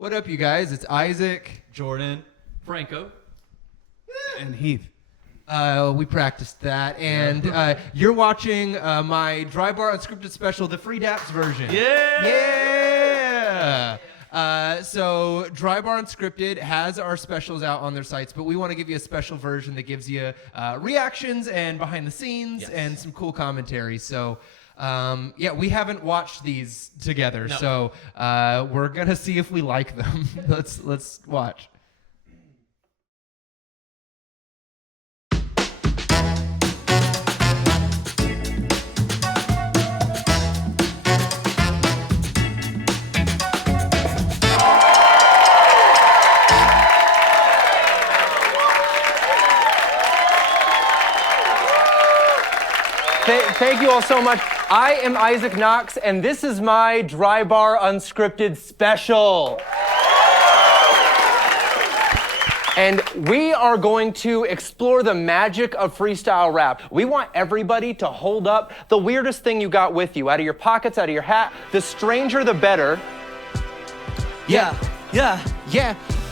What up, you guys? It's Isaac, Jordan, Franco, and Heath. We practiced that, and you're watching my DryBar Unscripted special, the free Daps version. Yeah! So DryBar Unscripted has our specials out on their sites, but we want to give you a special version that gives you reactions and behind the scenes and some cool commentary. So we haven't watched these together, so we're gonna see if we like them. Let's watch. Thank you all so much. I am Isaac Knox, and this is my DryBar Unscripted special. And we are going to explore the magic of freestyle rap. We want everybody to hold up the weirdest thing you got with you, out of your pockets, out of your hat. The stranger, the better. Yeah.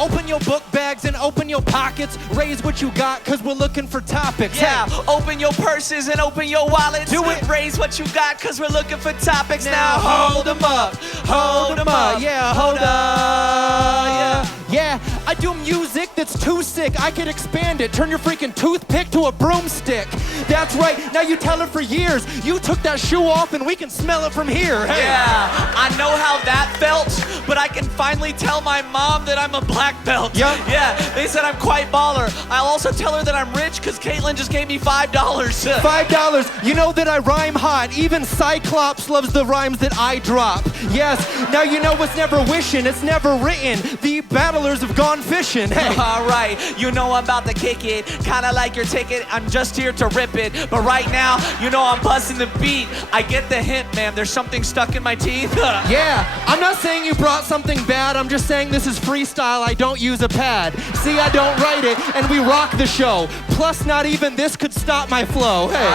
Open your book bags and open your pockets. Raise what you got, cause we're looking for topics. Yeah, open your purses and open your wallets. Do it. Raise what you got, cause we're looking for topics. Now hold them up, hold them up. Yeah, hold up. Yeah, I do music that's too sick. I could expand it, turn your freaking toothpick to a broomstick. That's right, now you tell it for years. You took that shoe off and we can smell it from here. Hey. Yeah, I know how that felt, but I can finally tell my mom that I'm a black belt. Yep. Yeah, they said I'm quite baller. I'll also tell her that I'm rich cause Caitlin just gave me $5. $5, you know that I rhyme hot. Even Cyclops loves the rhymes that I drop. Yes, now you know what's never wishing, it's never written. The battlers have gone fishing. Hey. Alright, you know I'm about to kick it. Kinda like your ticket, I'm just here to rip it. But right now, you know I'm buzzing the beat. I get the hint, man, there's something stuck in my teeth. Yeah, I'm not saying you brought something bad, I'm just saying this is freestyle, I don't use a pad. See, I don't write it, and we rock the show. Plus, not even this could stop my flow. Hey.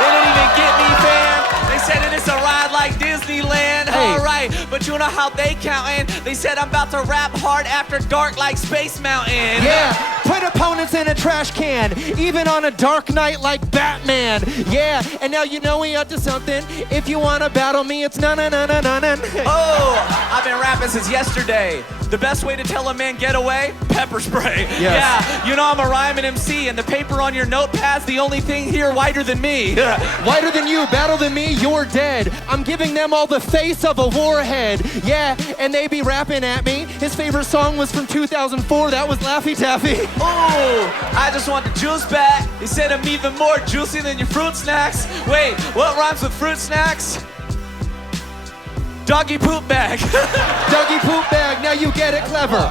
They didn't even get me, fam. They said that it's a ride like Disneyland. Hey. Alright, but you know how they countin'. They said I'm about to rap hard after dark like Space Mountain. Yeah, put opponents in a trash can, even on a dark night like Batman. Yeah, and now you know we up to something. If you wanna battle me, it's none. Oh, I've been rapping since yesterday. The best way to tell a man get away? Pepper spray. Yes. Yeah, you know I'm a rhyming MC, and the paper on your notepad's the only thing here whiter than me. Whiter than you, battle than me, you're dead. I'm giving them all the face of a warhead. Yeah, and they be rapping at me. His favorite song was from 2004, that was Laffy Taffy. Oh, I just want the juice back. They said I'm even more juicy than your fruit snacks. Wait, what rhymes with fruit snacks? Doggy poop bag. Doggy poop bag, now you get it clever.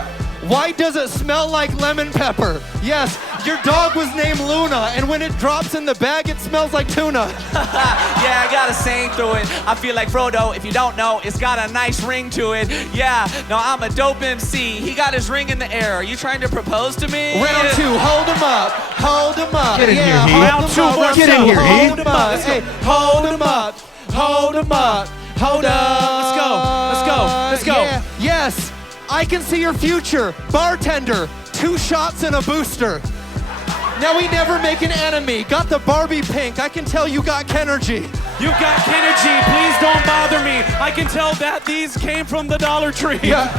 Why does it smell like lemon pepper? Yes, your dog was named Luna, and when it drops in the bag, it smells like tuna. Yeah, I got a saying through it. I feel like Frodo, if you don't know, it's got a nice ring to it. Yeah, no, I'm a dope MC. He got his ring in the air. Are you trying to propose to me? Round two, hold him up, hold him up. Get in here, Heath. Round two, Round get in here, Heath. Hold him up, hey, hold him up, hold him up, hold up. Let's go. Yeah, yes, I can see your future. Bartender, 2 shots and a booster. Now we never make an enemy. Got the Barbie pink. I can tell you got Kenergy. You've got Kenergy. Please don't bother me. I can tell that these came from the Dollar Tree. Yeah.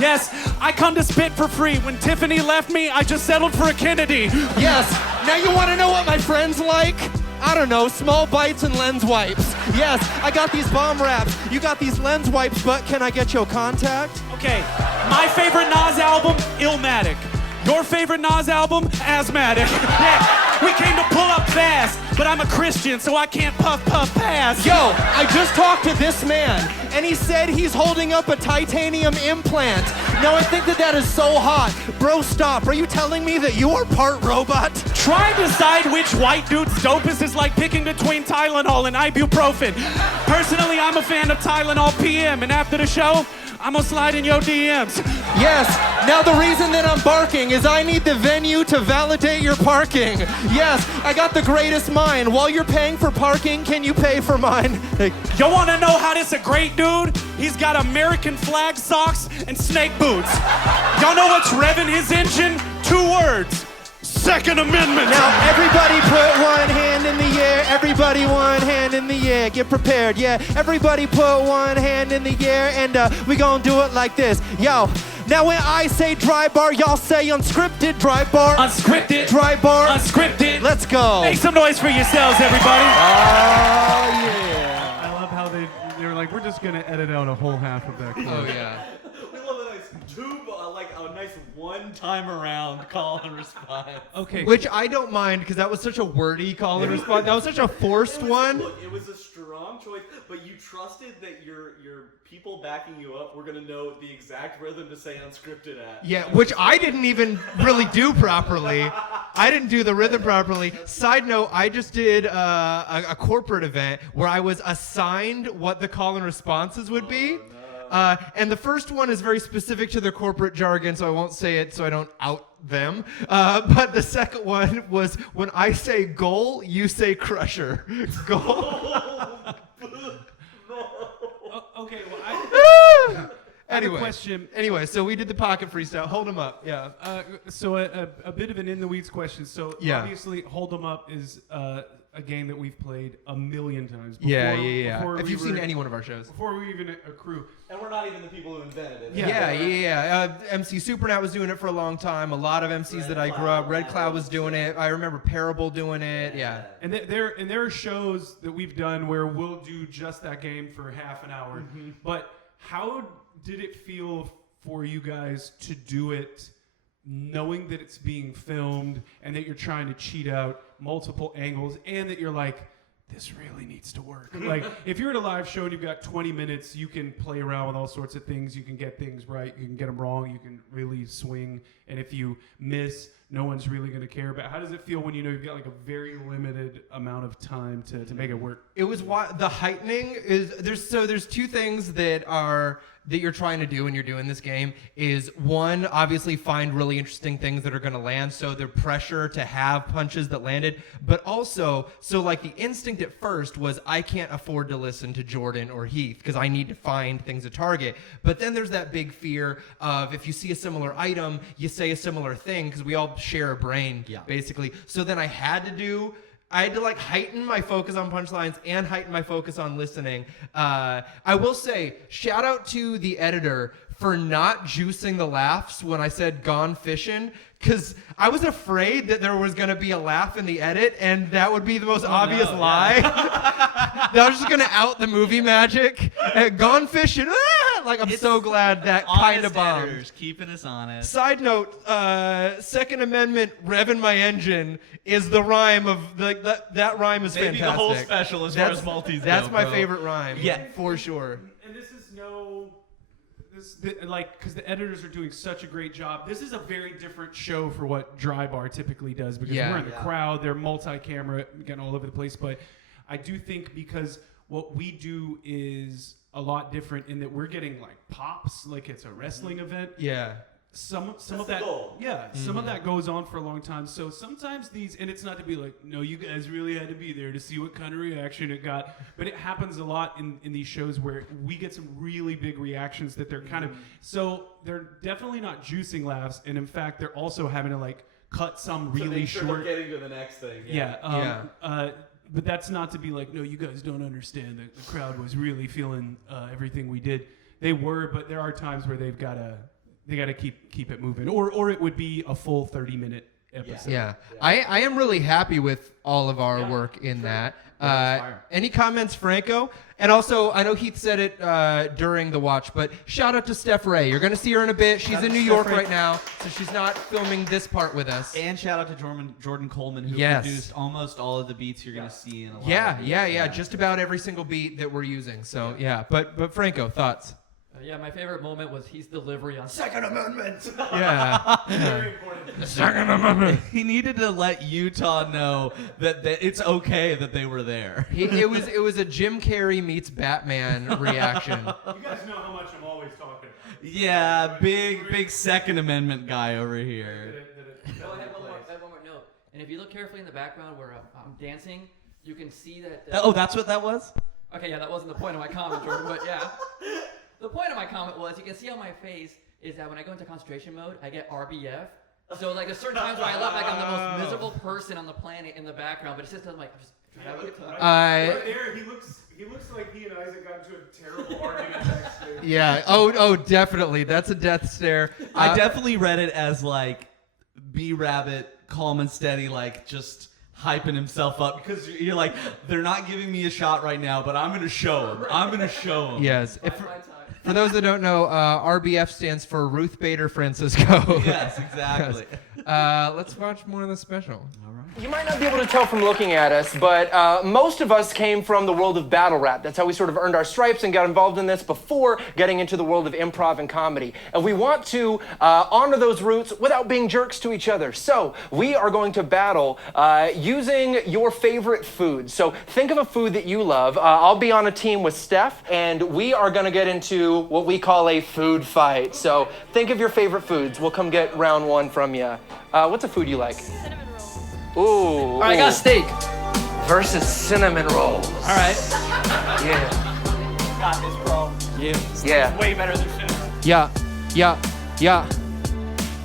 Yes, I come to spit for free. When Tiffany left me, I just settled for a Kennedy. Yes. Now you want to know what my friends like? I don't know, small bites and lens wipes. Yes, I got these bomb raps. You got these lens wipes, but can I get your contact? Okay, my favorite Nas album, Illmatic. Your favorite Nas album, Asthmatic. Yeah, we came to pull up fast, but I'm a Christian, so I can't puff pass. Yo, I just talked to this man, and he said he's holding up a titanium implant. Now I think that is so hot. Bro, stop. Are you telling me that you are part robot? Trying to decide which white dude's dopest is like picking between Tylenol and ibuprofen. Personally, I'm a fan of Tylenol PM, and after the show, I'm gonna slide in your DMs. Yes, now the reason that I'm barking is I need the venue to validate your parking. Yes, I got the greatest mind. While you're paying for parking, can you pay for mine? You wanna know how this a great dude? He's got American flag socks and snake boots. Y'all know what's revving his engine? 2 words. Second Amendment. Now everybody put one hand in the air. Everybody one hand in the air. Get prepared, yeah. Everybody put one hand in the air and we gonna do it like this. Yo, now when I say dry bar, y'all say unscripted. Dry bar. Unscripted. Dry bar. Unscripted. Let's go. Make some noise for yourselves, everybody. Oh, yeah. I love how they were like, we're just gonna edit out a whole half of that clip. Oh yeah. We love a nice a nice one-time around call and response. Okay. Which I don't mind because that was such a wordy call and response. That was such a forced one. Look, it was a strong choice, but you trusted that your people backing you up were gonna know the exact rhythm to say unscripted at. Yeah, which I didn't even really do properly. I didn't do the rhythm properly. Side note, I just did a corporate event where I was assigned what the call and responses would be. And the first one is very specific to their corporate jargon, so I won't say it so I don't out them. But the second one was when I say goal, you say crusher. Goal. Okay, well, I have Anyway, a question. Anyway, so we did the pocket freestyle. Hold them up. Yeah. So a bit of an in the weeds question. So Yeah. obviously, Hold 'em Up is a game that we've played a million times. Yeah. before If we you've were- seen any one of our shows. Before we even accrue. And we're not even the people who invented it. Yeah. MC Supernat was doing it for a long time. A lot of MCs that I grew up. Red Cloud was doing it. I remember Parable doing it. Yeah. And there are shows that we've done where we'll do just that game for half an hour. Mm-hmm. But how did it feel for you guys to do it knowing that it's being filmed and that you're trying to cheat out multiple angles and that you're like, this really needs to work? Like, if you're at a live show and you've got 20 minutes, you can play around with all sorts of things. You can get things right. You can get them wrong. You can really swing. And if you miss, no one's really going to care. But how does it feel when you know you've got like a very limited amount of time to make it work? It was the heightening is there's 2 things that you're trying to do when you're doing this game is one, obviously find really interesting things that are going to land, so the pressure to have punches that landed, but also so like the instinct at first was I can't afford to listen to Jordan or Heath because I need to find things to target, but then there's that big fear of if you see a similar item you say a similar thing because we all share a brain basically, so then I had to like heighten my focus on punchlines and heighten my focus on listening. I will say, shout out to the editor for not juicing the laughs when I said gone fishing, because I was afraid that there was going to be a laugh in the edit and that would be the most obvious lie. That I was just going to out the movie magic. Gone fishing. Like, I'm so glad that kind of bombed. Editors, keeping us honest. Side note, Second Amendment, revving my engine is the rhyme of that rhyme is Maybe fantastic. the whole special as far as multis That's go, my bro. favorite rhyme. Yeah. For sure. And this is because the editors are doing such a great job. This is a very different show for what DryBar typically does because we're in the crowd, they're multi-camera, getting all over the place. But I do think because what we do is a lot different in that we're getting like pops, like it's a wrestling event. Yeah. Some of the that, goal. some of that goes on for a long time. So sometimes and it's not to be like, no, you guys really had to be there to see what kind of reaction it got. But it happens a lot in these shows where we get some really big reactions that they're kind of, so they're definitely not juicing laughs. And in fact, they're also having to like cut some really short. They're getting to the next thing. But that's not to be like, no, you guys don't understand. The crowd was really feeling everything we did. They were, but there are times where they've got to keep it moving, or it would be a full 30-minute episode. Yeah. I am really happy with all of our work in that. Any comments, Franco? And also, I know Heath said it during the watch, but shout out to Steph Ray. You're going to see her in a bit. She's in New York right now, so she's not filming this part with us. And shout out to Jordan Coleman, who produced almost all of the beats you're going to see in a lot of videos. Just about every single beat that we're using. So, But Franco, thoughts? My favorite moment was his delivery on Second Amendment. Yeah. Very important. Second Amendment. He needed to let Utah know that it's okay that they were there. It was a Jim Carrey meets Batman reaction. You guys know how much I'm always talking about. Yeah, big Second Amendment guy over here. Oh, I have one more note. And if you look carefully in the background where I'm dancing, you can see that. Oh, that's what that was? Okay, yeah, that wasn't the point of my comment, Jordan, but yeah. The point of my comment was, you can see on my face is that when I go into concentration mode, I get RBF. So like there's certain times where I look like I'm the most miserable person on the planet in the background, but it's just I'm like, I'm just trying to have a good time. Right there, he looks like he and Isaac got into a terrible argument backstage. Yeah. Oh, definitely. That's a death stare. I definitely read it as like B-Rabbit, calm and steady, like just hyping himself up because you're like, they're not giving me a shot right now, but I'm gonna show him. I'm gonna show him. Yes. For those that don't know, RBF stands for Ruth Bader Francisco. Yes, exactly. Let's watch more of the special. All right. You might not be able to tell from looking at us, but most of us came from the world of battle rap. That's how we sort of earned our stripes and got involved in this before getting into the world of improv and comedy. And we want to honor those roots without being jerks to each other. So we are going to battle using your favorite food. So think of a food that you love. I'll be on a team with Steph, and we are going to get into what we call a food fight. So think of your favorite foods. We'll come get round one from you. What's a food you like? Cinnamon rolls. Ooh. All right, I got steak. Versus cinnamon rolls. All right. Yeah. Got this, bro. Yeah. Way better than shit. Yeah.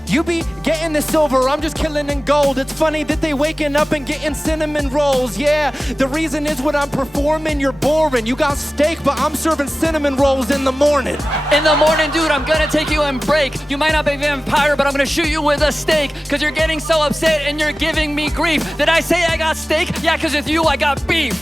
You be getting the silver, I'm just killing in gold. It's funny that they waking up and getting cinnamon rolls. Yeah, the reason is when I'm performing, you're boring. You got steak, but I'm serving cinnamon rolls in the morning. In the morning, dude, I'm gonna take you and break. You might not be a vampire, but I'm gonna shoot you with a steak. Cause you're getting so upset and you're giving me grief. Did I say I got steak? Yeah, cause with you I got beef.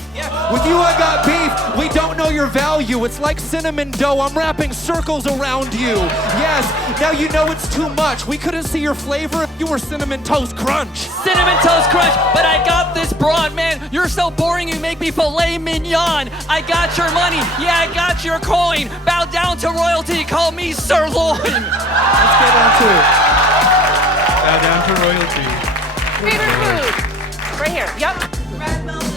With you I got beef, we don't know your value. It's like cinnamon dough, I'm wrapping circles around you. Yes, now you know it's too much. We couldn't see your flavor if you were Cinnamon Toast Crunch. Cinnamon Toast Crunch, but I got this broad, man. You're so boring, you make me filet mignon. I got your money, yeah, I got your coin. Bow down to royalty, call me Sirloin. Let's get into it. Bow down to royalty. Favorite food? Right here. Yep. Red velvet.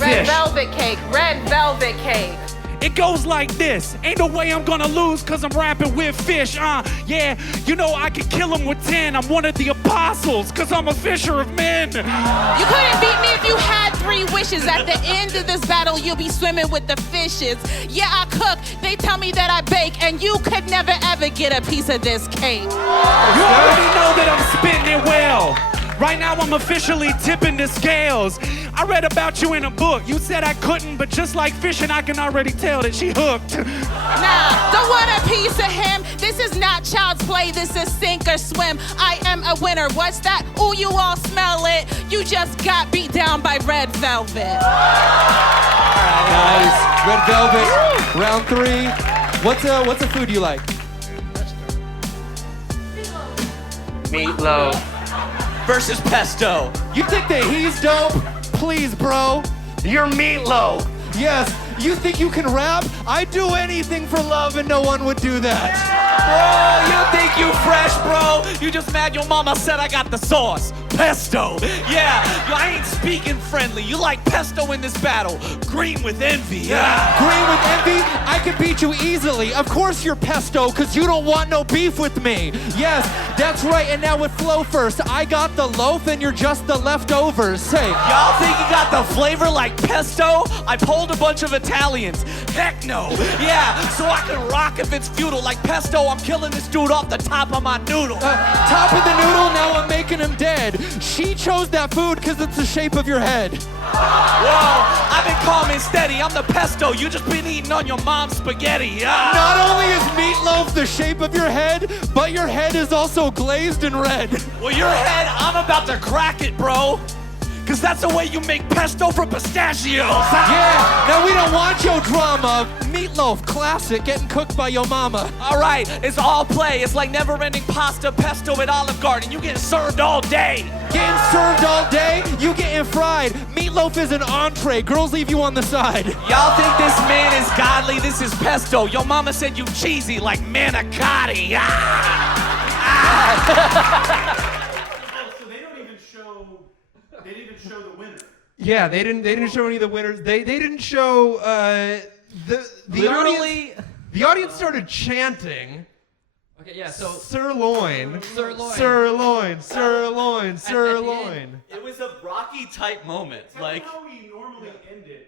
Red velvet cake. Red velvet cake. It goes like this. Ain't no way I'm gonna lose cause I'm rapping with fish. Yeah, you know I could kill him with 10. I'm one of the apostles cause I'm a fisher of men. You couldn't beat me if you had 3 wishes. At the end of this battle, you'll be swimming with the fishes. Yeah, I cook. They tell me that I bake, and you could never ever get a piece of this cake. You already know that I'm spitting it well. Right now I'm officially tipping the scales. I read about you in a book. You said I couldn't, but just like fishing, I can already tell that she hooked. Nah, don't want a piece of him. This is not child's play, this is sink or swim. I am a winner. What's that? Ooh, you all smell it. You just got beat down by red velvet. Nice, red velvet, round 3. What's a food you like? Meatloaf. Versus pesto. You think that he's dope? Please, bro. You're meatloaf. Yes, you think you can rap? I'd do anything for love and no one would do that. Bro, you think you fresh, bro? You just mad your mama said I got the sauce. Pesto. Yeah, I ain't speaking friendly. You like pesto in this battle. Green with envy. Yeah. Green with envy? I could beat you easily. Of course you're pesto, cause you don't want no beef with me. Yes, that's right, and now with Flow first. I got the loaf and you're just the leftovers. Hey. Y'all think you got the flavor like pesto? I polled a bunch of Italians. Heck no. Yeah, so I can rock if it's futile. Like pesto, I'm killing this dude off the top of my noodle. Top of the noodle, now I'm making him dead. She chose that food because it's the shape of your head. Whoa, I've been calm and steady. I'm the pesto. You just been eating on your mom's spaghetti. Not only is meatloaf the shape of your head, but your head is also glazed and red. Well, your head, I'm about to crack it, bro. Cause that's the way you make pesto from pistachios. Yeah, now we don't want your drama. Meatloaf, classic, getting cooked by your mama. All right, it's all play. It's like never-ending pasta pesto at Olive Garden. You getting served all day. Getting served all day, you getting fried. Meatloaf is an entree. Girls leave you on the side. Y'all think this man is godly? This is pesto. Your mama said you cheesy like manicotti. So they don't even show. They didn't even show the winner. Yeah, they didn't show any of the winners. They didn't show the Literally, The audience started chanting. Okay, yeah, so Sirloin. Sirloin. Sirloin. Sirloin. Sirloin. It was a Rocky type moment. That's Like how we normally end it.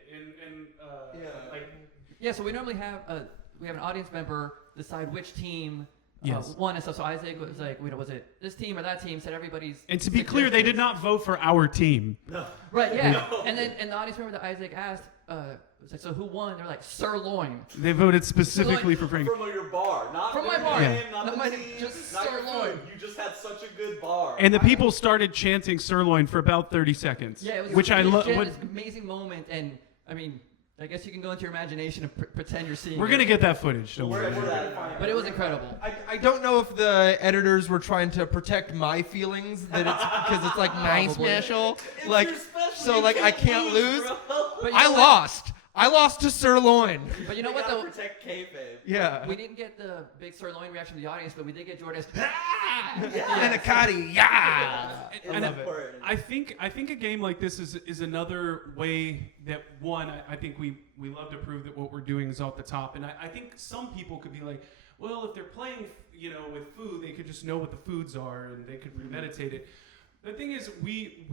Yeah, so we normally have we have an audience member decide which team Yes. won and stuff. So Isaac was like, was it this team or that team? Said everybody's. And to be clear, they did not vote for our team. Right, yeah. And the audience member that Isaac asked was like, so who won? They're like, Sirloin. They voted specifically for Frank. from your bar, not From my the bar. game, not No, the my- team, just not your sirloin. food. You just had such a good bar. And the people started chanting Sirloin for about 30 seconds. Yeah, it was which I love. This amazing moment, and I mean, I guess you can go into your imagination and pretend you're seeing. We're going to it. get that footage. Don't worry. But it was incredible. I don't know if the editors were trying to protect my feelings that it's because it's like nice special, like your special, so you like I can't lose. bro. But you I know what? lost. I lost to Sirloin. But you know You what gotta though? protect kayfabe. Yeah. We didn't get the big Sirloin reaction from the audience, but we did get Jordan's. Anacotti, yeah. And love it. I think a game like this is another way that I think we love to prove that what we're doing is off the top, and I think some people could be like, well, if they're playing with food, they could just know what the foods are and they could premeditate it. The thing is, we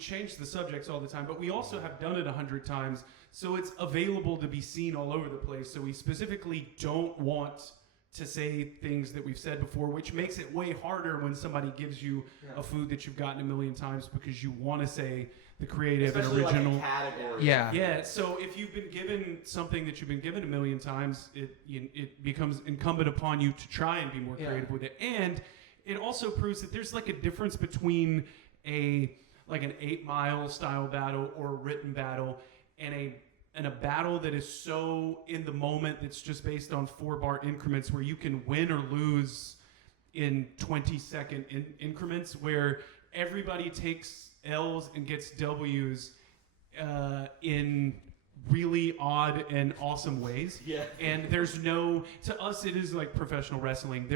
change the subjects all the time, but we also have done it 100 times, so it's available to be seen all over the place. So we specifically don't want to say things that we've said before, which makes it way harder when somebody gives you a food that you've gotten a million times because you want to say the creative Especially and original. like a category. Yeah. Yeah, so if you've been given something that you've been given a million times, it becomes incumbent upon you to try and be more creative with it. And it also proves that there's like a difference between an 8 Mile style battle or a written battle and a battle that is so in the moment that's just based on 4-bar increments where you can win or lose in 20-second increments, where everybody takes L's and gets W's in really odd and awesome ways. Yeah. And to us it is like professional wrestling.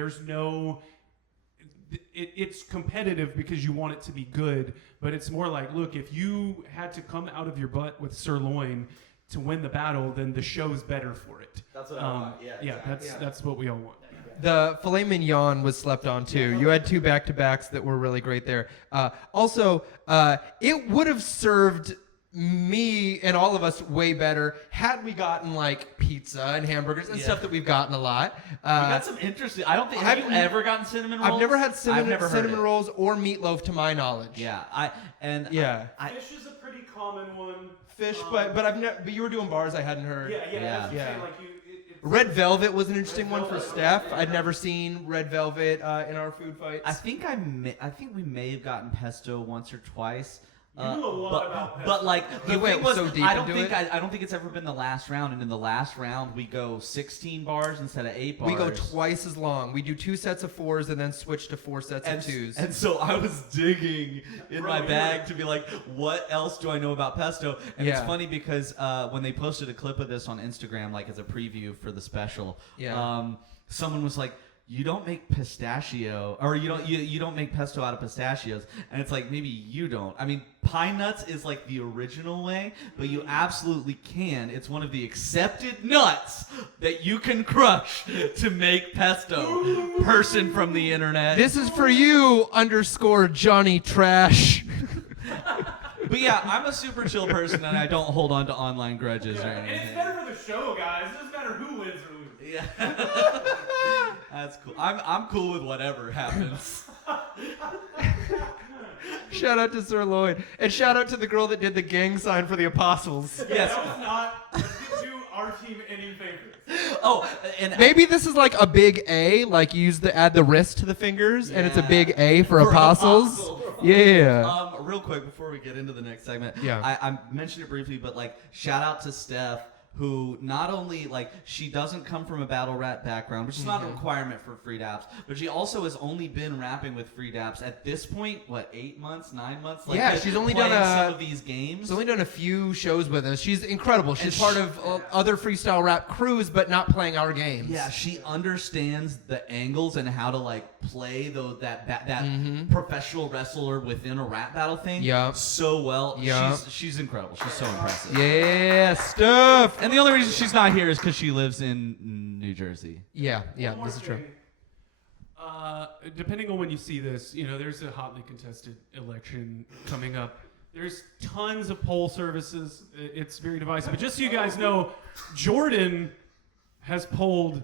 It's competitive because you want it to be good, but it's more like, look, if you had to come out of your butt with Sirloin to win the battle, then the show's better for it. That's what I want. Yeah, exactly. That's what we all want. The filet mignon was slept on too. You had 2 back-to-backs that were really great there. Also, it would have served me and all of us way better had we gotten like pizza and hamburgers and stuff that we've gotten a lot. We got some interesting. I don't think. Have you ever gotten cinnamon rolls? I've never had cinnamon heard it. rolls or meatloaf to my knowledge. Yeah, Fish is a pretty common one. Fish, but you were doing bars I hadn't heard. Yeah. Yeah. Red velvet was an interesting one for Steph. I'd never seen red velvet in our food fights. I think we may have gotten pesto once or twice. You knew a lot about pesto. But like the You went thing was, so deep I don't into think it. I don't think it's ever been the last round. And in the last round, we go 16 bars instead of 8 bars. We go twice as long. We do 2 sets of 4s and then switch to 4 sets of 2s. And so I was digging in my bag to be like, what else do I know about pesto? And it's funny because when they posted a clip of this on Instagram, like as a preview for the special, someone was like, you don't make pistachio, or you don't make pesto out of pistachios. And it's like, maybe you don't. I mean, pine nuts is like the original way, but you absolutely can. It's one of the accepted nuts that you can crush to make pesto. Person from the internet. This is for you, _Johnny Trash. But yeah, I'm a super chill person and I don't hold on to online grudges or And anything. it's better for the show, guys. It doesn't matter who wins or loses. Yeah. That's cool. I'm cool with whatever happens. Shout out to Sirloin. And shout out to the girl that did the gang sign for the apostles. Yes. That was not. Let's do our team any favors. Oh, and Maybe this is like a big A, like you add the wrist to the fingers, and it's a big A for apostles. Yeah. Real quick before we get into the next segment, Yeah. I mentioned it briefly, but like shout out to Steph, who not only like she doesn't come from a battle rap background, which is not a requirement for Free Daps, but she also has only been rapping with Free Daps at this point. What, 8 months, 9 months? Like, Yeah, she's only done some of these games. She's only done a few shows with us. She's incredible. She's part of other freestyle rap crews, but not playing our games. Yeah, she understands the angles and how to like play that professional wrestler within a rap battle thing Yeah. so well. Yeah. She's incredible. She's so impressive. Yeah, stuff. And the only reason she's not here is because she lives in New Jersey. Yeah, this is true. Depending on when you see this, there's a hotly contested election coming up. There's tons of poll services. It's very divisive. But just so you guys know, Jordan has polled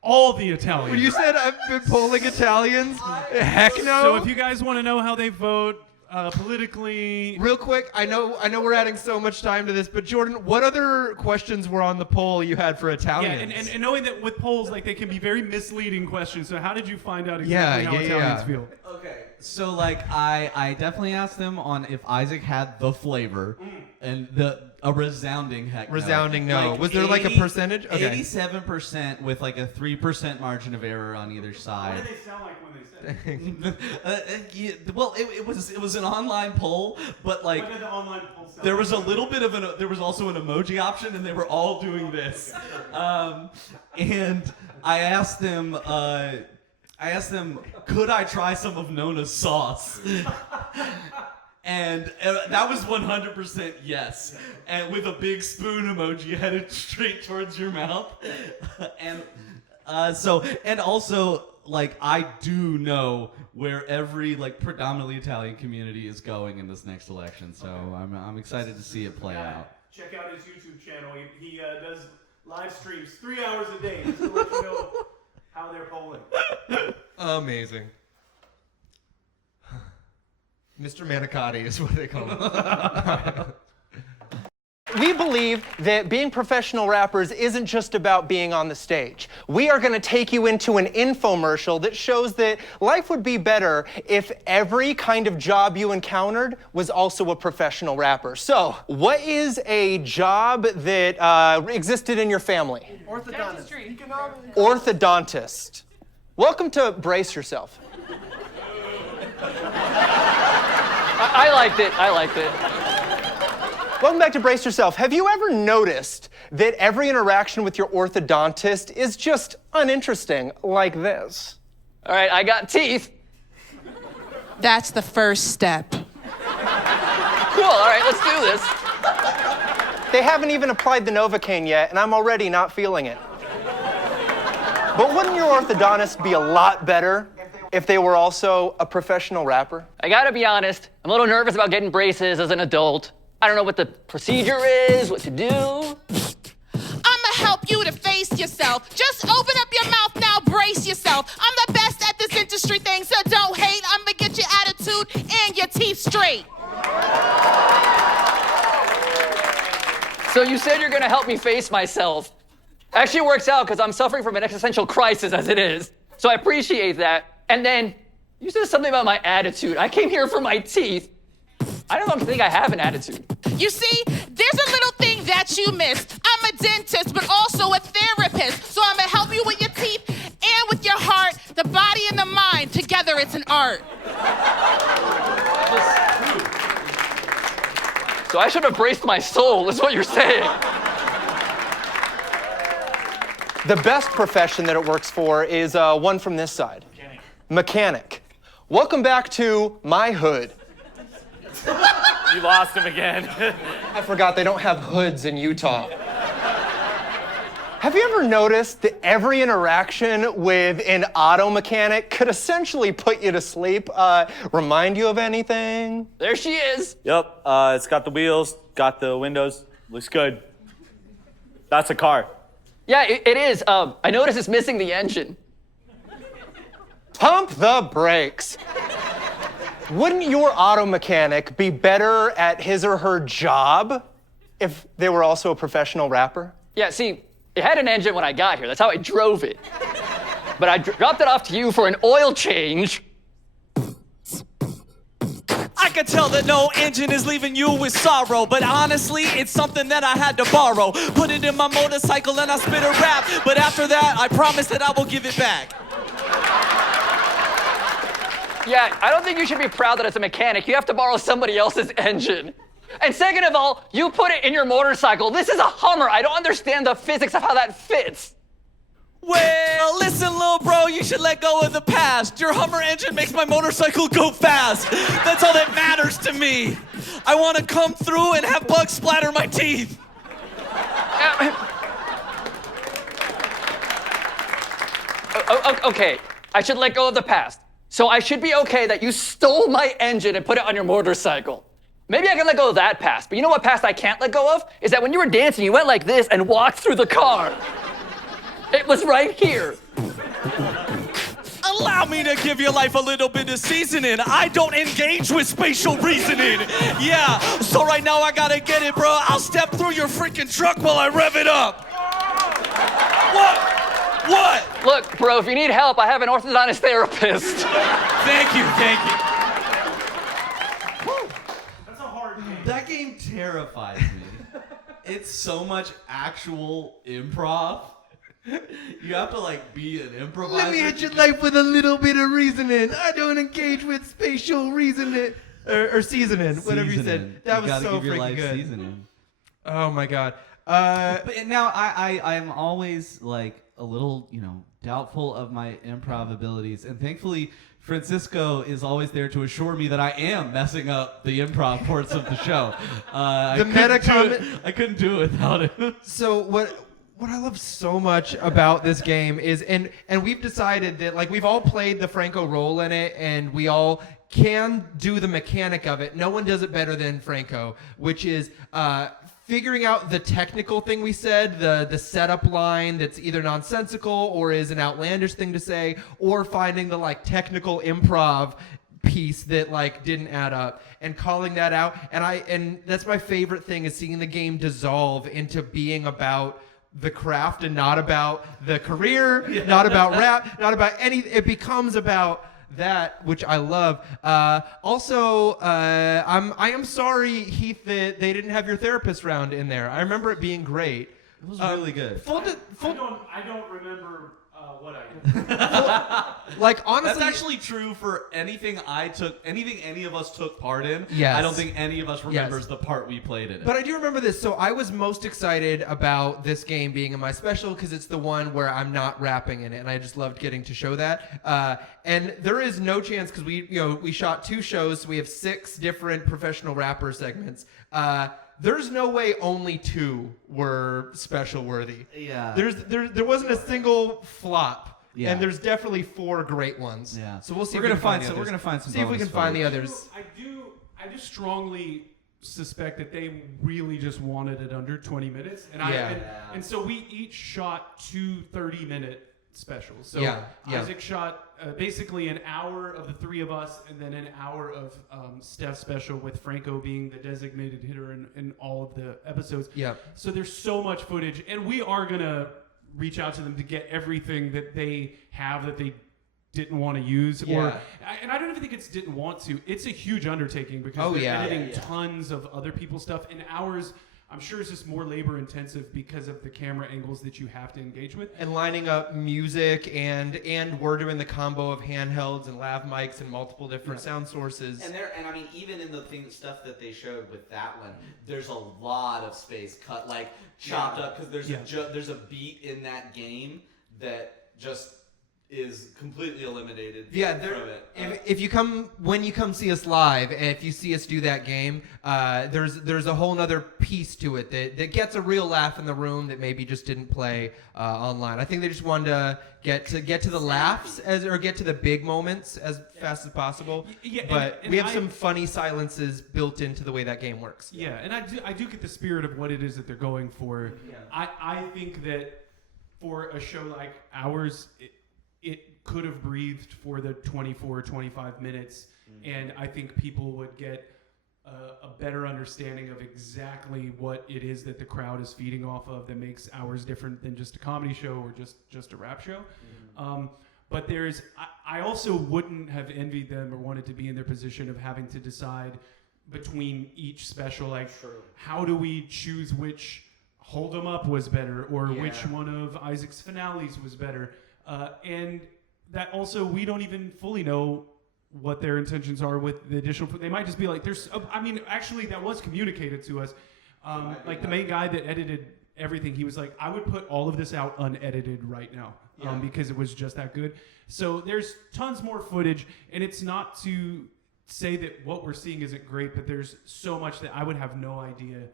all the Italians. When you said I've been polling Italians, heck no. So if you guys want to know how they vote politically, real quick, I know we're adding so much time to this, but Jordan, what other questions were on the poll you had for Italians? yeah, and knowing that with polls, like they can be very misleading questions. So how did you find out exactly how Italians feel? Okay, so like I definitely asked them on if Isaac had the flavor, and a resounding heck no. Resounding no. Like Was there like a percentage? Okay. 87% with like a 3% margin of error on either side. What do they sound like when they say it? Well, it was an online poll, but like What did the online poll sound there was a like? little bit of there was also an emoji option, and they were all doing this. And I asked them, could I try some of Nona's sauce? And that was 100% yes. And with a big spoon emoji headed straight towards your mouth. And also, like, I do know where every like predominantly Italian community is going in this next election. So I'm excited to see it play out. Check out his YouTube channel. He does live streams 3 hours a day just to let you know how they're polling. Amazing. Mr. Manicotti is what they call him. We believe that being professional rappers isn't just about being on the stage. We are going to take you into an infomercial that shows that life would be better if every kind of job you encountered was also a professional rapper. So, what is a job that existed in your family? Orthodontist. Welcome to Brace Yourself. I liked it. Welcome back to Brace Yourself. Have you ever noticed that every interaction with your orthodontist is just uninteresting, like this? All right, I got teeth. That's the first step. Cool, all right, let's do this. They haven't even applied the Novocaine yet, and I'm already not feeling it. But wouldn't your orthodontist be a lot better if they were also a professional rapper? I gotta be honest, I'm a little nervous about getting braces as an adult. I don't know what the procedure is, what to do. I'ma help you to face yourself. Just open up your mouth now, brace yourself. I'm the best at this industry thing, so don't hate. I'ma get your attitude and your teeth straight. So you said you're gonna help me face myself. Actually, it works out because I'm suffering from an existential crisis as it is. So I appreciate that. And then you said something about my attitude. I came here for my teeth. I don't think I have an attitude. You see, there's a little thing that you missed. I'm a dentist, but also a therapist. So I'm gonna help you with your teeth and with your heart, the body and the mind. Together, it's an art. So I should have braced my soul, is what you're saying. The best profession that it works for is one from this side. Mechanic. Welcome back to my hood. You lost him again. I forgot they don't have hoods in Utah. Have you ever noticed that every interaction with an auto mechanic could essentially put you to sleep? Remind you of anything? There she is. Yep, it's got the wheels, got the windows, looks good. That's a car. Yeah, it is. I noticed it's missing the engine. Pump the brakes. Wouldn't your auto mechanic be better at his or her job if they were also a professional rapper? Yeah, see, it had an engine when I got here. That's how I drove it. But I dropped it off to you for an oil change. I can tell that no engine is leaving you with sorrow, but honestly, it's something that I had to borrow. Put it in my motorcycle and I spit a rap, but after that, I promise that I will give it back. Yeah, I don't think you should be proud that it's a mechanic. You have to borrow somebody else's engine. And second of all, you put it in your motorcycle. This is a Hummer. I don't understand the physics of how that fits. Well, listen, little bro, you should let go of the past. Your Hummer engine makes my motorcycle go fast. That's all that matters to me. I want to come through and have bugs splatter my teeth. Okay, I should let go of the past. So I should be okay that you stole my engine and put it on your motorcycle. Maybe I can let go of that past, but you know what past I can't let go of? Is that when you were dancing, you went like this and walked through the car. It was right here. Allow me to give your life a little bit of seasoning. I don't engage with spatial reasoning. Yeah, so right now I gotta get it, bro. I'll step through your freaking truck while I rev it up. What? Look, bro, if you need help, I have an orthodontist therapist. Thank you. That game terrifies me. It's so much actual improv. You have to like be an improviser. Let me hit your life with a little bit of reasoning. I don't engage with spatial reasoning or seasoning, whatever you said. That You was gotta so give your freaking life good. seasoning. Oh my god. But now I'm always like a little, doubtful of my improv abilities, and thankfully Francisco is always there to assure me that I am messing up the improv parts of the show. The meta comment. I couldn't do it without him. So what I love so much about this game is, and we've decided that like we've all played the Franco role in it, and we all can do the mechanic of it. No one does it better than Franco, which is figuring out the technical thing we said, the setup line that's either nonsensical or is an outlandish thing to say, or finding the like technical improv piece that like didn't add up and calling that out. And that's my favorite thing, is seeing the game dissolve into being about the craft and not about the career, not about rap, not about any. It becomes about that, which I love. Also, I am sorry, Heath, that they didn't have your therapist round in there. I remember it being great. It was really good. I don't remember what I did. Like honestly, that's actually true for anything any of us took part in. Yes. I don't think any of us remembers the part we played in it. But I do remember this. So I was most excited about this game being in my special because it's the one where I'm not rapping in it, and I just loved getting to show that. And there is no chance, because we shot 2 shows, so we have 6 different professional rapper segments. There's no way only 2 were special worthy. Yeah. There wasn't a single flop. Yeah. And there's definitely 4 great ones. Yeah. So we'll see. We're if we gonna can find the some. others. We're gonna find some. See if we can find the others. I do strongly suspect that they really just wanted it under 20 minutes, and so we each shot 2 30-minute specials. So Isaac shot basically an hour of the 3 of us, and then an hour of Steph's special, with Franco being the designated hitter in all of the episodes. Yeah. So there's so much footage, and we are gonna reach out to them to get everything that they have that they didn't want to use, and I don't even think it's didn't want to. It's a huge undertaking because they're editing tons of other people's stuff, and ours, I'm sure, is just more labor intensive because of the camera angles that you have to engage with, and lining up music, and we're doing the combo of handhelds and lav mics and multiple different sound sources. And I mean, even in the stuff that they showed with that one, there's a lot of space cut, like chopped up, because there's a beat in that game that just is completely eliminated from it. If you come see us live, and if you see us do that game, there's a whole nother piece to it that gets a real laugh in the room that maybe just didn't play online. I think they just wanted to get to the laughs or get to the big moments as fast as possible. Yeah, but we have some funny silences built into the way that game works. Yeah, and I do get the spirit of what it is that they're going for. Yeah. I think that for a show like ours, it could have breathed for the 24, 25 minutes, and I think people would get a better understanding of exactly what it is that the crowd is feeding off of that makes ours different than just a comedy show or just a rap show. But I also wouldn't have envied them or wanted to be in their position of having to decide between each special, like how do we choose which Hold 'Em Up was better, or which one of Isaac's finales was better. And that also, we don't even fully know what their intentions are with the additional. They might just be like, actually that was communicated to us. Like the main guy that edited everything, he was like, I would put all of this out unedited right now because it was just that good. So there's tons more footage, and it's not to say that what we're seeing isn't great, but there's so much that I would have no idea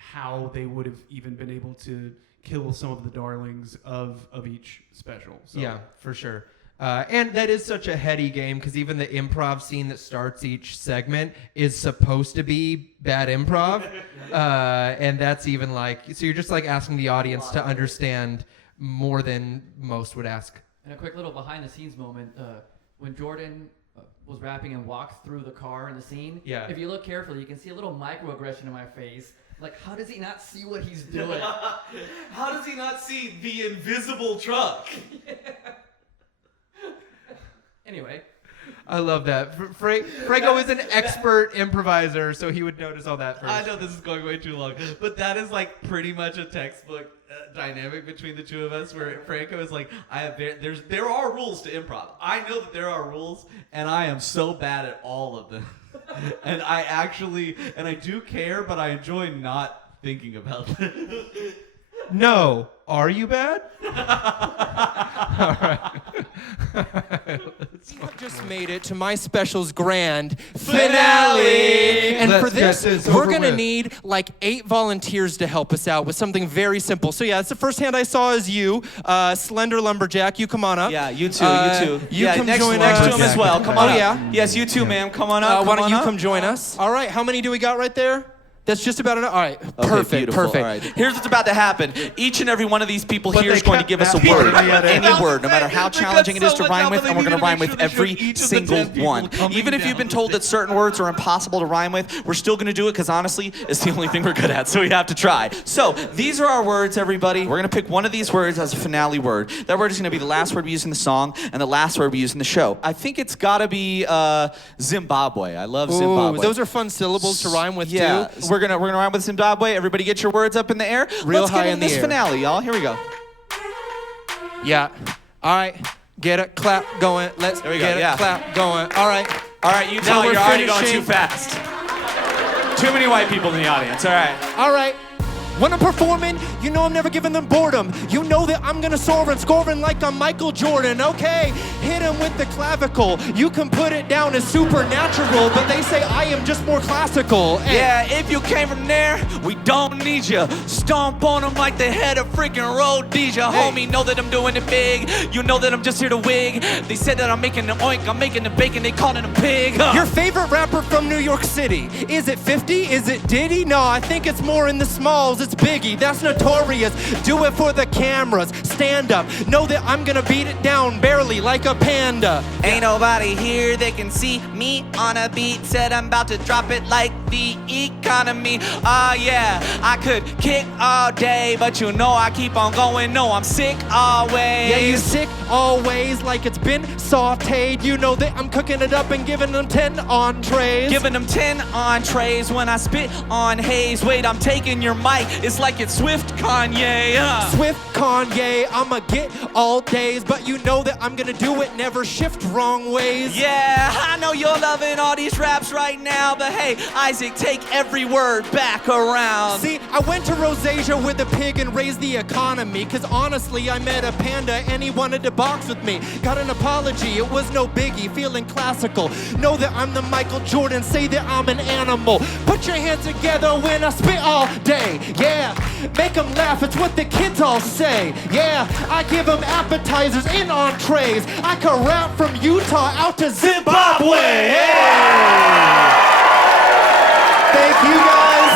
how they would have even been able to kill some of the darlings of each special. So. Yeah, for sure. And that is such a heady game because even the improv scene that starts each segment is supposed to be bad improv. And that's even like, so you're just like asking the audience to understand more than most would ask. And a quick little behind the scenes moment, when Jordan was rapping and walked through the car in the scene, if you look carefully, you can see a little microaggression in my face. Like, how does he not see what he's doing? How does he not see the invisible truck? Anyway. I love that. Franco is an expert improviser, so he would notice all that first. I know this is going way too long, but that is like pretty much a textbook dynamic between the two of us, where Franco is like, there are rules to improv. I know that there are rules, and I am so bad at all of them. And I do care, but I enjoy not thinking about them. No. Are you bad? All right. We have just made it to my special's grand finale. And for this, we're going to need like 8 volunteers to help us out with something very simple. So yeah, it's the first hand I saw is you, Slender Lumberjack. You come on up. Yeah, you too. You come next join to us. him as well. Come on Oh, up. yeah? Yes, you too, ma'am. Come on up. Why don't you up. come join us? All right, how many do we got right there? That's just about enough. All right, perfect. All right. Here's what's about to happen. Each and every one of these people here is going to give us a word. Any word, no matter how challenging it is to rhyme with, and we're going to rhyme with every single one. Even if you've been told that certain words are impossible to rhyme with, we're still going to do it because honestly, it's the only thing we're good at, so we have to try. So these are our words, everybody. We're going to pick one of these words as a finale word. That word is going to be the last word we use in the song and the last word we use in the show. I think it's got to be Zimbabwe. I love Zimbabwe. Those are fun syllables to rhyme with, too. We're gonna rhyme with Zimbabwe. Everybody get your words up in the air. Let's get in this finale, y'all. Here we go. Yeah. All right. Get a clap going. Let's get a clap going. All right. All right, you tell me you're already going too fast. Too many white people in the audience. All right. All right. When I'm performing, you know I'm never giving them boredom. You know that I'm gonna soar and scoring like I'm Michael Jordan. Okay, hit him with the clavicle. You can put it down as supernatural, but they say I am just more classical. Hey. Yeah, if you came from there, we don't need you. Stomp on them like the head of freaking Rhodesia. Hey. Homie, know that I'm doing it big. You know that I'm just here to wig. They said that I'm making the oink, I'm making the bacon, they calling him pig. Your favorite rapper from New York City? Is it 50? Is it Diddy? No, I think it's more in the smalls. It's Biggie, that's notorious. Do it for the cameras. Stand up. Know that I'm gonna beat it down barely like a panda. Ain't nobody here that can see me on a beat. Said I'm about to drop it like the economy. Yeah, I could kick all day, but you know I keep on going. No, I'm sick always. Yeah, you sick always like it's been sauteed. You know that I'm cooking it up and giving them 10 entrees. Giving them 10 entrees when I spit on haze. Wait, I'm taking your mic. It's like it's Swift Kanye. Swift Kanye, I'ma get all days, but you know that I'm gonna do it, never shift wrong ways. Yeah, I know you're loving all these raps right now, but hey, Isaac, take every word back around. See, I went to Rosasia with a pig and raised the economy, cause honestly I met a panda and he wanted to box with me. Got an apology, it was no biggie, feeling classical. Know that I'm the Michael Jordan, say that I'm an animal. Put your hands together when I spit all day. Yeah, make them laugh, it's what the kids all say. Yeah, I give them appetizers and entrees. I can rap from Utah out to Zimbabwe. Hey! Thank you guys.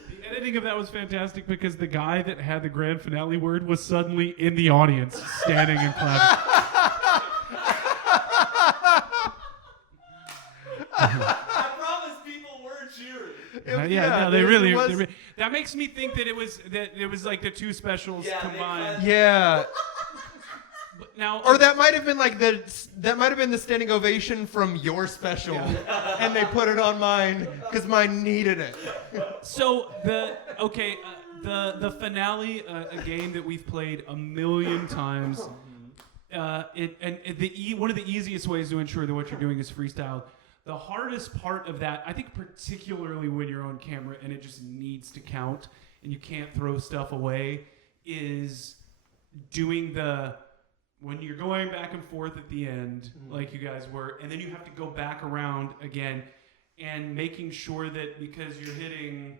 The editing of that was fantastic because the guy that had the grand finale word was suddenly in the audience, standing and clapping. I promise people were cheering. No, they really. That makes me think that it was like the two specials combined. Yeah. But now, Or that might have been like the standing ovation from your special, and they put it on mine because mine needed it. So the finale, a game that we've played a million times. One of the easiest ways to ensure that what you're doing is freestyle. The hardest part of that, I think, particularly when you're on camera and it just needs to count and you can't throw stuff away, is doing when you're going back and forth at the end, like you guys were, and then you have to go back around again, and making sure that because you're hitting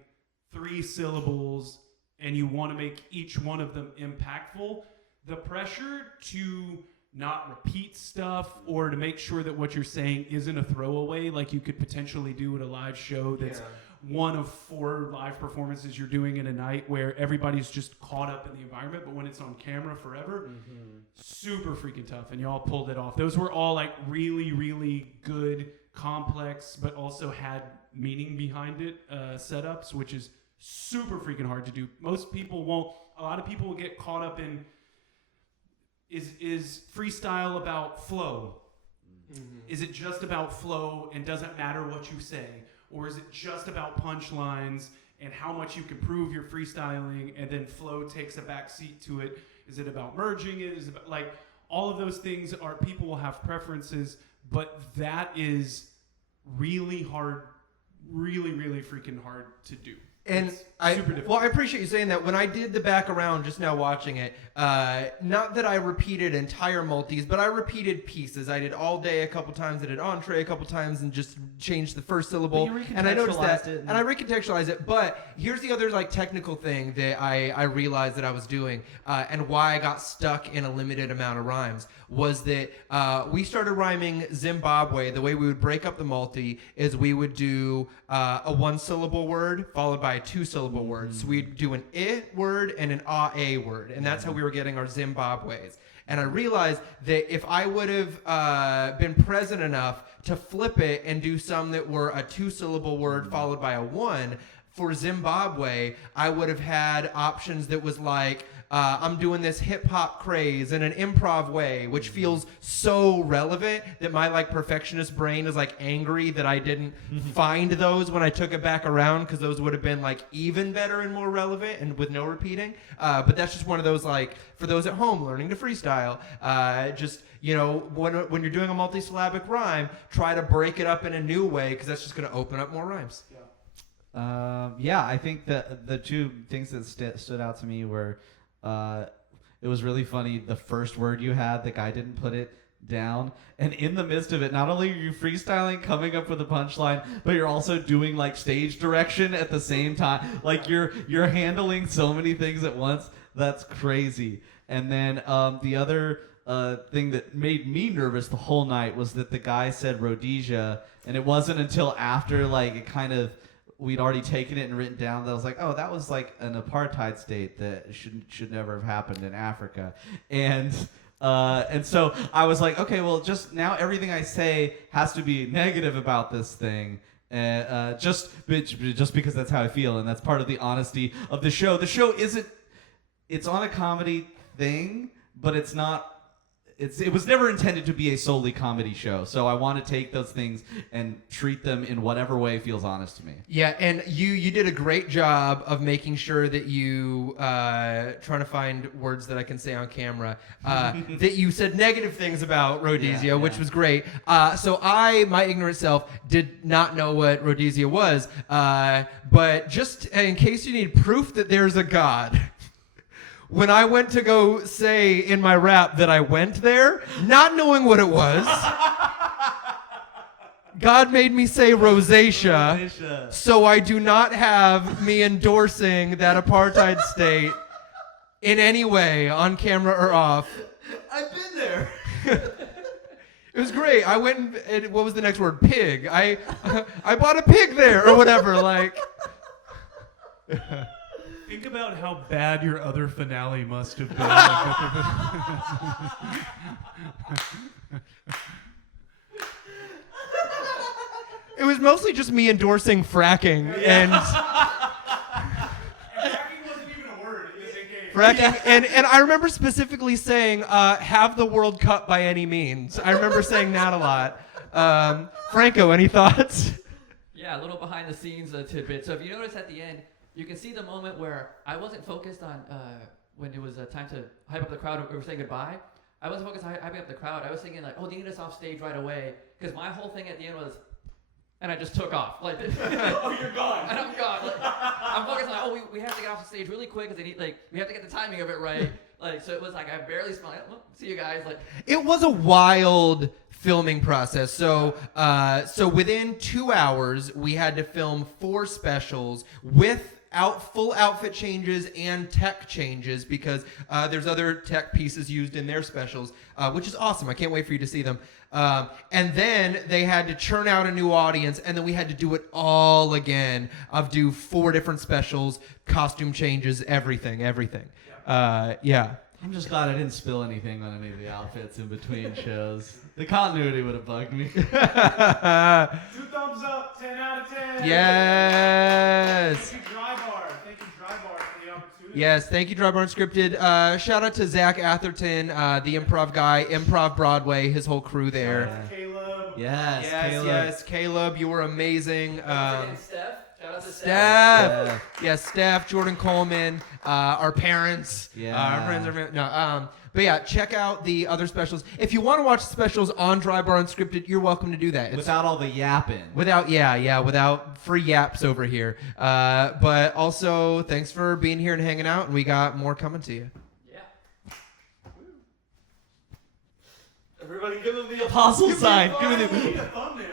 3 syllables and you want to make each one of them impactful, the pressure to not repeat stuff or to make sure that what you're saying isn't a throwaway like you could potentially do at a live show that's one of 4 live performances you're doing in a night where everybody's just caught up in the environment, but when it's on camera forever, super freaking tough, and y'all pulled it off. Those were all like really, really good, complex, but also had meaning behind it setups, which is super freaking hard to do. Most people won't. A lot of people will get caught up in is freestyle about flow? Is it just about flow and doesn't matter what you say? Or is it just about punchlines and how much you can prove you're freestyling and then flow takes a back seat to it? Is it about merging it? Is it about, like, all of those things are, people will have preferences, but that is really hard, really, really freaking hard to do. And I appreciate you saying that. When I did the back around just now watching it, not that I repeated entire multis, but I repeated pieces. I did all day a couple times. I did entree a couple times and just changed the first syllable. And I noticed that, and I recontextualized it. But here's the other like technical thing that I realized that I was doing, and why I got stuck in a limited amount of rhymes was that we started rhyming Zimbabwe. The way we would break up the multi is we would do a 1-syllable word followed by a 2-syllable word. So we'd do an I word and an a word, and that's how we were getting our Zimbabwe's. And I realized that if I would have been present enough to flip it and do some that were a 2-syllable word followed by a 1, for Zimbabwe, I would have had options that was like, I'm doing this hip hop craze in an improv way, which feels so relevant that my like perfectionist brain is like angry that I didn't find those when I took it back around, because those would have been like even better and more relevant and with no repeating. But that's just one of those, like, for those at home learning to freestyle, just, you know, when you're doing a multisyllabic rhyme, try to break it up in a new way, because that's just going to open up more rhymes. I think that the 2 things that stood out to me were, it was really funny. The first word you had, the guy didn't put it down, and in the midst of it, not only are you freestyling, coming up with a punchline, but you're also doing like stage direction at the same time. Like you're handling so many things at once. That's crazy. And then the other thing that made me nervous the whole night was that the guy said Rhodesia, and it wasn't until after like it kind of we'd already taken it and written down that I was like, oh, that was like an apartheid state that should never have happened in Africa. And so I was like, okay, well, just now everything I say has to be negative about this thing. Just because that's how I feel, and that's part of the honesty of the show. The show it's on a comedy thing, but it's not. It was never intended to be a solely comedy show, so I want to take those things and treat them in whatever way feels honest to me. Yeah, and you did a great job of making sure that you, trying to find words that I can say on camera, that you said negative things about Rhodesia, which was great. So my ignorant self, did not know what Rhodesia was, but just in case you need proof that there's a God, when I went to go say in my rap that I went there, not knowing what it was, God made me say rosacea, so I do not have me endorsing that apartheid state in any way, on camera or off. I've been there. It was great. I went and what was the next word? Pig. I bought a pig there or whatever. Like. Think about how bad your other finale must have been. It was mostly just me endorsing fracking and fracking wasn't even a word. It was a game. fracking, and I remember specifically saying, "Have the World Cup by any means." I remember saying that a lot. Franco, any thoughts? Yeah, a little behind the scenes tidbit. So if you notice at the end, you can see the moment where I wasn't focused on when it was time to hype up the crowd or saying goodbye. I wasn't focused on hyping up the crowd. I was thinking like, oh, they need us off stage right away. Because my whole thing at the end was, and I just took off. Like, oh, you're gone. And I'm gone. Like, I'm focused on, oh, we have to get off the stage really quick because they need, like, we have to get the timing of it right. Like, so it was like I barely smelled. Well, see you guys. Like, It was a wild filming process. So, so within 2 hours, we had to film 4 specials with full outfit changes and tech changes because there's other tech pieces used in their specials, which is awesome. I can't wait for you to see them. And then they had to churn out a new audience, and then we had to do it all again. Do 4 different specials, costume changes, everything. Yeah. I'm just glad I didn't spill anything on any of the outfits in between shows. The continuity would have bugged me. 2 thumbs up, 10 out of 10. Yes. Thank you, DryBar. Thank you, DryBar, for the opportunity. Yes, thank you, DryBar Unscripted. Shout out to Zach Atherton, the improv guy, Improv Broadway, his whole crew there. Caleb. Yes, Caleb. Yes, Caleb, you were amazing. and Steph. Shout out to Steph. Yes, Steph, Jordan Coleman, our parents. Yeah. Our friends are but yeah, check out the other specials. If you want to watch specials on DryBar Unscripted, you're welcome to do that. It's Without all the yapping. without free yaps over here. But also, thanks for being here and hanging out, and we got more coming to you. Yeah. Everybody give him the apostle sign. Give me the... a thumbnail.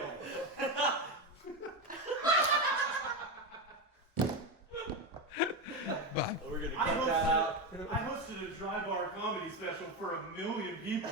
Bye. I hosted a DryBar comedy special for 1 million people.